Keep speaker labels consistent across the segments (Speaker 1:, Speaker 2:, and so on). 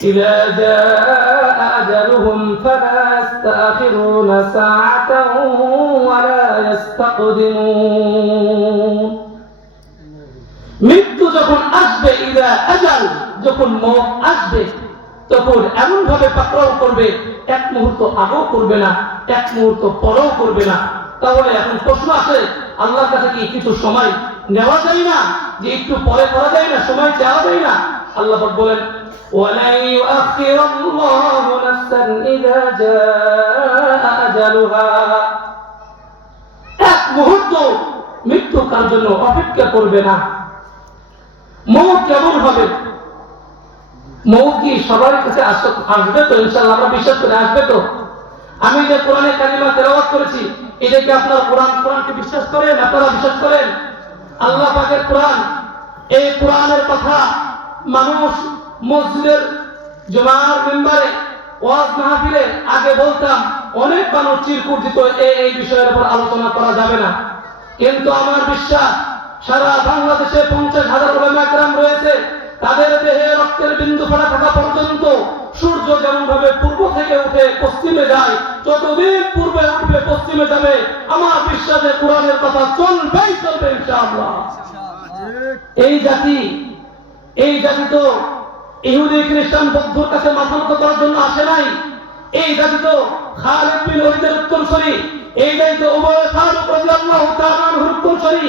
Speaker 1: إذا جاء أجلهم فلا يستأخرون ساعة ولا يستقدمون মৃত্যু যখন আসবে ইদা আজাল যখন মত আসবে তখন এমন ভাবে পাকড়াও করবে এক মুহূর্ত আগেও করবে না এক মুহূর্ত পরেও করবে না তাহলে এখন প্রশ্ন আসে আল্লাহর কাছে কি কিছু সময় নেওয়া যায় না যে একটু পরে করা যায় না সময় চাওয়া যায় না আল্লাহ পাক বলেন ولن يؤخر الله نفسا إذا جاء أجلها এক মুহূর্ত মৃত্যু কার জন্য অপেক্ষা করবে না মৌ কেমন হবে মৌ কি সবার কাছে আস- আসবে তো ইনশাল্লাহ আমরা বিশ্বাস করে আসবে তো আমি যে কোরআনে কালিমা তেলাওয়াত করেছি এটা কি আপনার কোরআন কোরআনকে বিশ্বাস করেন আপনারা বিশ্বাস করেন আল্লাহ পাকের কোরআন, এই কোরআনের কথা মানুষ মসজিদের জুমার মেম্বারে ওয়াজ মাহফিলে আগে বলতাম, অনেক মানুষ চিরকুট এই এই বিষয়ের উপর আলোচনা করা যাবে না। কিন্তু আমার বিশ্বাস, সারা বাংলাদেশে পঞ্চাশ হাজার ওলামা একরাম রয়েছে, তাদের দেহে রক্তের বিন্দু ফোটা থাকা পর্যন্ত সূর্য যেমন ভাবে পূর্ব থেকে উঠে পশ্চিমে যায়, যতদিন পূর্বে উঠবে পশ্চিমে যাবে। আমার বিশ্বাসে কোরআনের কথা চলবেই চলবে ইনশাআল্লাহ। এই জাতি এই জাতি তো ইহুদি, খ্রিস্টান, বৌদ্ধর কাছে মাথা নত করার জন্য আসে নাই। এই জাতি তো খালিদ বিন ওলিদের উত্তরসূরি। এই জাতি তো উমর ফারুক রাদিয়াল্লাহু তাআলা আনহুর উত্তরসূরি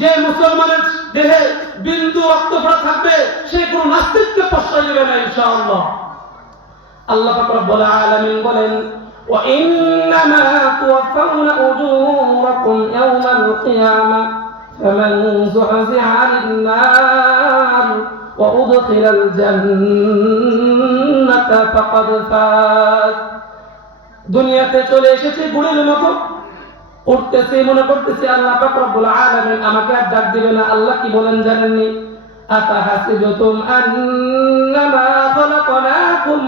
Speaker 1: যে মুসলমানের দেহে বিন্দু রক্ত ফোঁটা থাকবে সে কোন নাস্তিককে প্রশ্রয় দেবে না ইনশাআল্লাহ আল্লাহ পাক রব্বুল আলামিন বলেন وإنما توفون أجوركم يوم القيامة فمن زحزح عن النار وأدخل الجنة فقد فاز দুনিয়াতে চলে এসেছে গুড়ের মতো উঠতেছে মনে করতেছে আল্লাহ রব্বুল আলামিন আমাকে আর ডাক দিবে না। আল্লাহ কি বলেন জানেননি? আতাহাসিবতুম আন্নামা খালাকনাকুম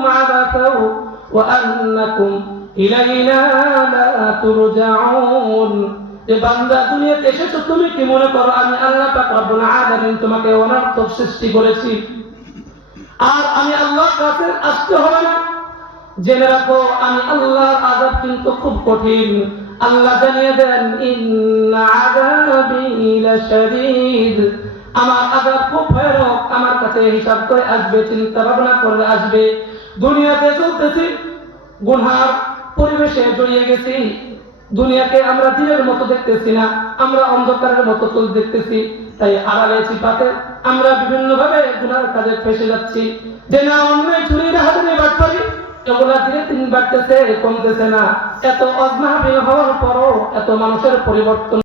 Speaker 1: ওয়া আন্নাকুম ইলাইনা লা তুরজাউন। যে বান্দা, দুনিয়াতে এসেছ, তুমি কি মনে করো আমি আল্লাহ পাক রব্বুল আলামিন তোমাকে অনর্থক সৃষ্টি করেছি? আর আমি আল্লাহর কাছে আসতে হবে না। জেনে রাখো, আমি আল্লাহর আযাব কিন্তু খুব কঠিন। আল্লাহ জানিয়ে দেন আমার আযাব খুব ভয়ানক, আমার কাছে হিসাব করে আসবে, চিন্তা ভাবনা করে আসবে। দুনিয়াতে চলতেছি, গুনহার পরিবেশে জড়িয়ে গেছি। দুনিয়াকে আমরা দিনের মতো দেখতেছি না, আমরা অন্ধকারের মতো চল দেখতেছি। তাই আড়ালে চিপাতে আমরা বিভিন্ন ভাবে গুনার কাজে ফেসে যাচ্ছি। যে না অন্যায় চুরি হাতে বাট করি এগুলা বাড়তেছে কমতেছে না। এত অজমাহাবিল হওয়ার পরও এত মানুষের পরিবর্তন